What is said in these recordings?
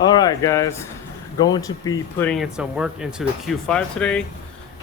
All right, guys, going to be putting in some work into the Q5 today.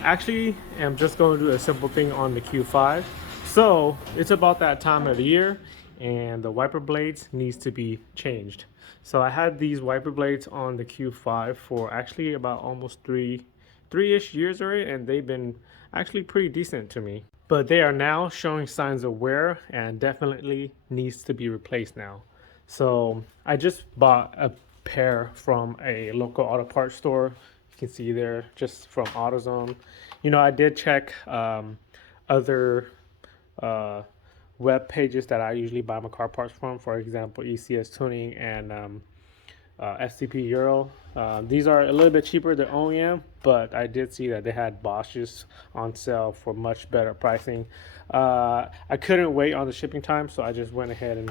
Actually, I'm just going to do a simple thing on the Q5. So it's about that time of the year and the wiper blades needs to be changed. So I had these wiper blades on the Q5 for actually about almost three-ish years already, and they've been actually pretty decent to me. But they are now showing signs of wear and definitely needs to be replaced now. So I just bought a pair from a local auto parts store. You can see there, just from AutoZone. You know, I did check other web pages that I usually buy my car parts from. For example, ECS Tuning and STP Euro. These are a little bit cheaper than OEM, but I did see that they had Bosches on sale for much better pricing. I couldn't wait on the shipping time, so I just went ahead and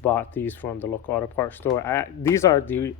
bought these from the local auto parts store. These are the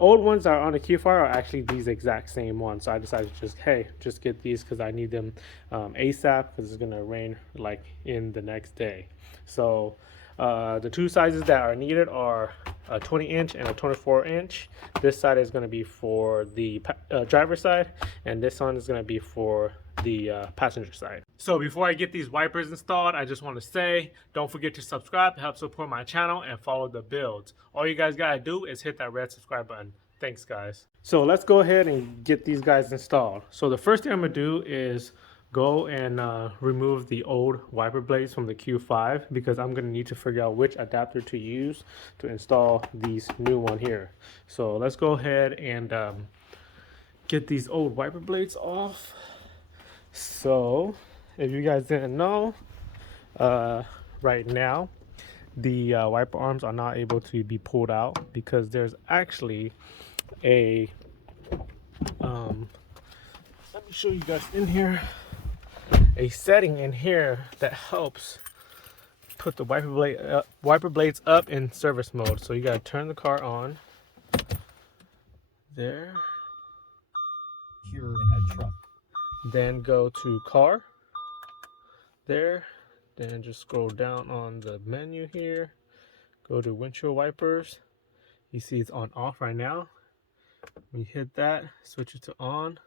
old ones that are on the Q5 are actually these exact same ones. So I decided to just get these because I need them ASAP because it's gonna rain like in the next day. So the two sizes that are needed are a 20-inch and a 24-inch. This side is going to be for the driver side, and this one is going to be for the passenger side. So before I get these wipers installed, I just want to say, don't forget to subscribe to help support my channel and follow the builds. All you guys got to do is hit that red subscribe button. Thanks, guys. So let's go ahead and get these guys installed. So the first thing I'm going to do is go and remove the old wiper blades from the Q5 because I'm going to need to figure out which adapter to use to install these new one here. So let's go ahead and get these old wiper blades off. So if you guys didn't know, right now the wiper arms are not able to be pulled out because there's actually a let me show you guys in here, a setting in here that helps put the wiper blades up in service mode. So you gotta turn the car on. There. Here and head truck. Then go to car. There. Then just scroll down on the menu here. Go to windshield wipers. You see it's on off right now. When you hit that, switch it to on,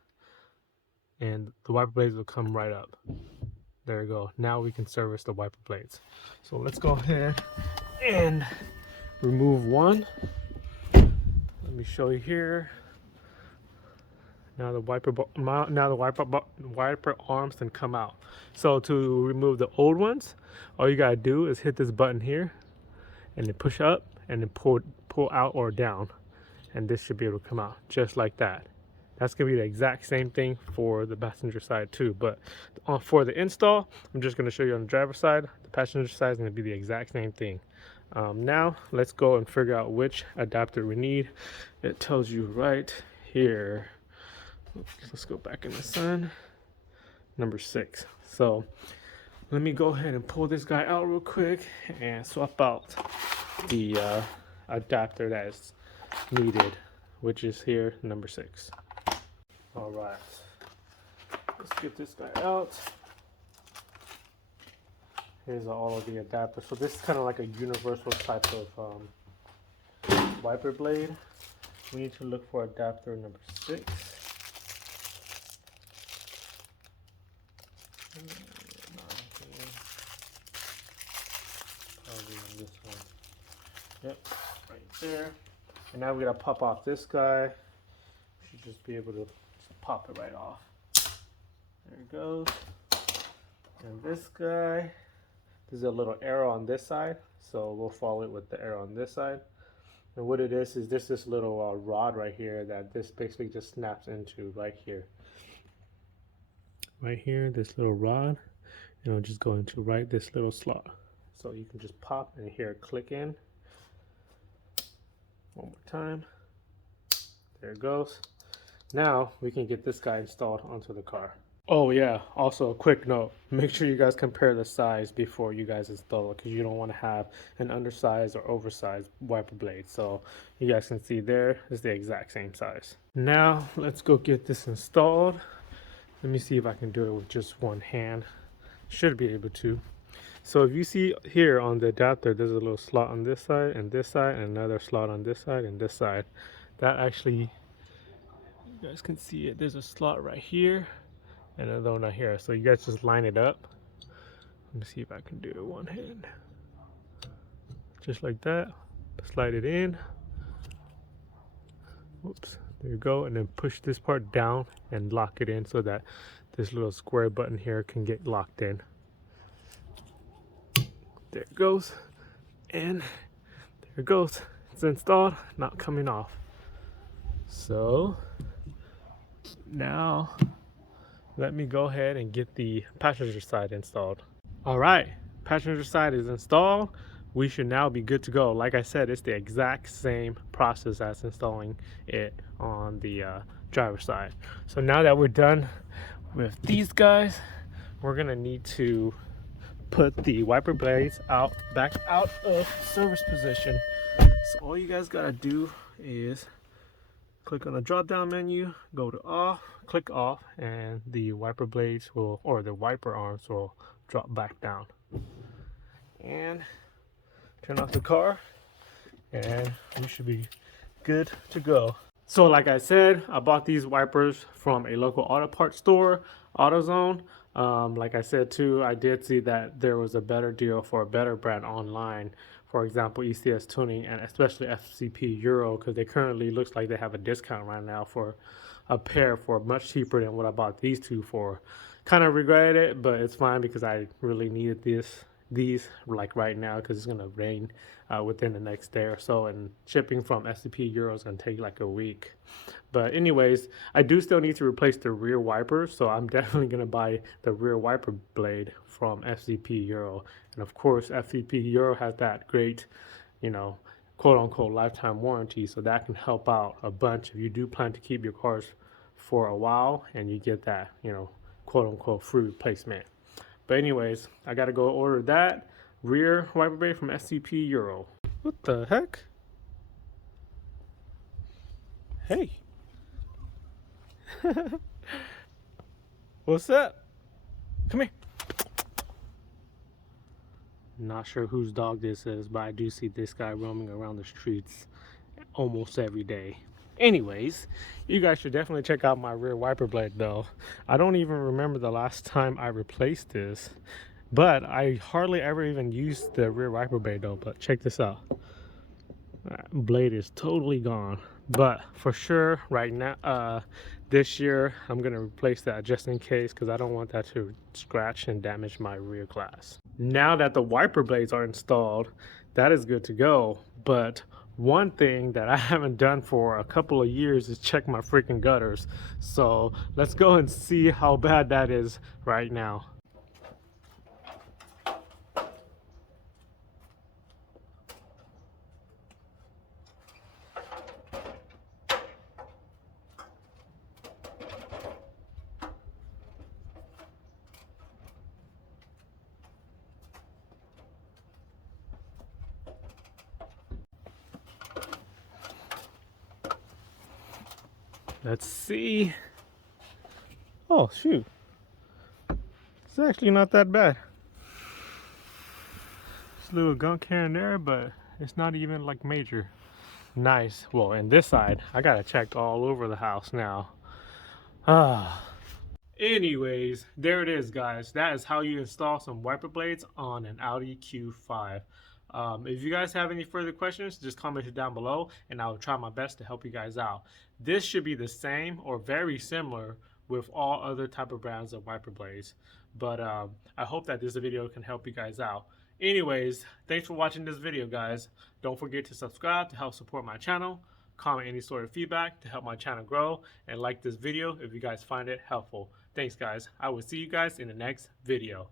and the wiper blades will come right up. There we go. Now we can service the wiper blades. So let's go ahead and remove one. Let me show you here. Now the wiper arms can come out. So to remove the old ones, all you gotta do is hit this button here, and then push up, and then pull out or down, and this should be able to come out just like that. That's gonna be the exact same thing for the passenger side too. But for the install, I'm just gonna show you on the driver's side. The passenger side is gonna be the exact same thing. Now let's go and figure out which adapter we need. It tells you right here. Let's go back in the sun. Number 6. So let me go ahead and pull this guy out real quick and swap out the adapter that is needed, which is here, number 6. All right, let's get this guy out. Here's all of the adapters. So this is kind of like a universal type of wiper blade. We need to look for adapter number 6. Probably on this one. Yep, right there. And now we gotta pop off this guy. We should just be able to pop it right off. There it goes. And this guy, there's a little arrow on this side, so we'll follow it with the arrow on this side. And what it is this little rod right here that this basically just snaps into right here. Right here, this little rod, and it'll just go into right this little slot. So you can just pop and hear it click in. One more time. There it goes. Now we can get this guy installed onto the car. Oh yeah, also a quick note, make sure you guys compare the size before you guys install it because you don't want to have an undersized or oversized wiper blade. So you guys can see there is the exact same size. Now let's go get this installed. Let me see if I can do it with just one hand. Should be able to. So if you see here on the adapter, there's a little slot on this side, and another slot on this side and this side. that actually, you guys can see it, there's a slot right here and another one right here, so you guys just line it up. Let me see if I can do it one hand, just like that. Slide it in, whoops, there you go, and then push this part down and lock it in so that this little square button here can get locked in. There it goes, and there it goes. It's installed, not coming off. So now let me go ahead and get the passenger side installed. All right, passenger side is installed. We should now be good to go. Like I said, it's the exact same process as installing it on the driver's side. So now that we're done with these guys, we're gonna need to put the wiper blades back out of service position. So all you guys gotta do is click on the drop down menu, go to off, click off, and the wiper blades will, or the wiper arms will drop back down. And turn off the car, and we should be good to go. So like I said, I bought these wipers from a local auto parts store, AutoZone. Like I said too, I did see that there was a better deal for a better brand online. For example, ECS Tuning and especially FCP Euro, because they currently looks like they have a discount right now for a pair for much cheaper than what I bought these two for. Kind of regretted it, but it's fine because I really needed these like right now because it's gonna rain within the next day or so, and shipping from FCP Euro is gonna take like a week. But anyways, I do still need to replace the rear wipers, so I'm definitely gonna buy the rear wiper blade from FCP Euro. And of course, FCP Euro has that great, you know, quote unquote lifetime warranty, so that can help out a bunch if you do plan to keep your cars for a while and you get that, you know, quote unquote free replacement. But anyways, I gotta go order that rear wiper blade from SCP Euro. What the heck? Hey. What's up? Come here. Not sure whose dog this is, but I do see this guy roaming around the streets almost every day. Anyways, you guys should definitely check out my rear wiper blade though. I don't even remember the last time I replaced this, but I hardly ever even used the rear wiper blade though. But check this out. That blade is totally gone. But for sure right now, this year I'm gonna replace that just in case, because I don't want that to scratch and damage my rear glass. Now that the wiper blades are installed, that is good to go. But one thing that I haven't done for a couple of years is check my freaking gutters. So let's go and see how bad that is right now. Let's see. Oh shoot, it's actually not that bad. Just a little gunk here and there, but it's not even like major. Nice. Well, in this side, I gotta check all over the house now. Anyways, there it is, guys. That is how you install some wiper blades on an Audi Q5. If you guys have any further questions, just comment it down below and I will try my best to help you guys out. This should be the same or very similar with all other type of brands of wiper blades. But I hope that this video can help you guys out. Anyways, thanks for watching this video, guys. Don't forget to subscribe to help support my channel. Comment any sort of feedback to help my channel grow, and like this video if you guys find it helpful. Thanks, guys. I will see you guys in the next video.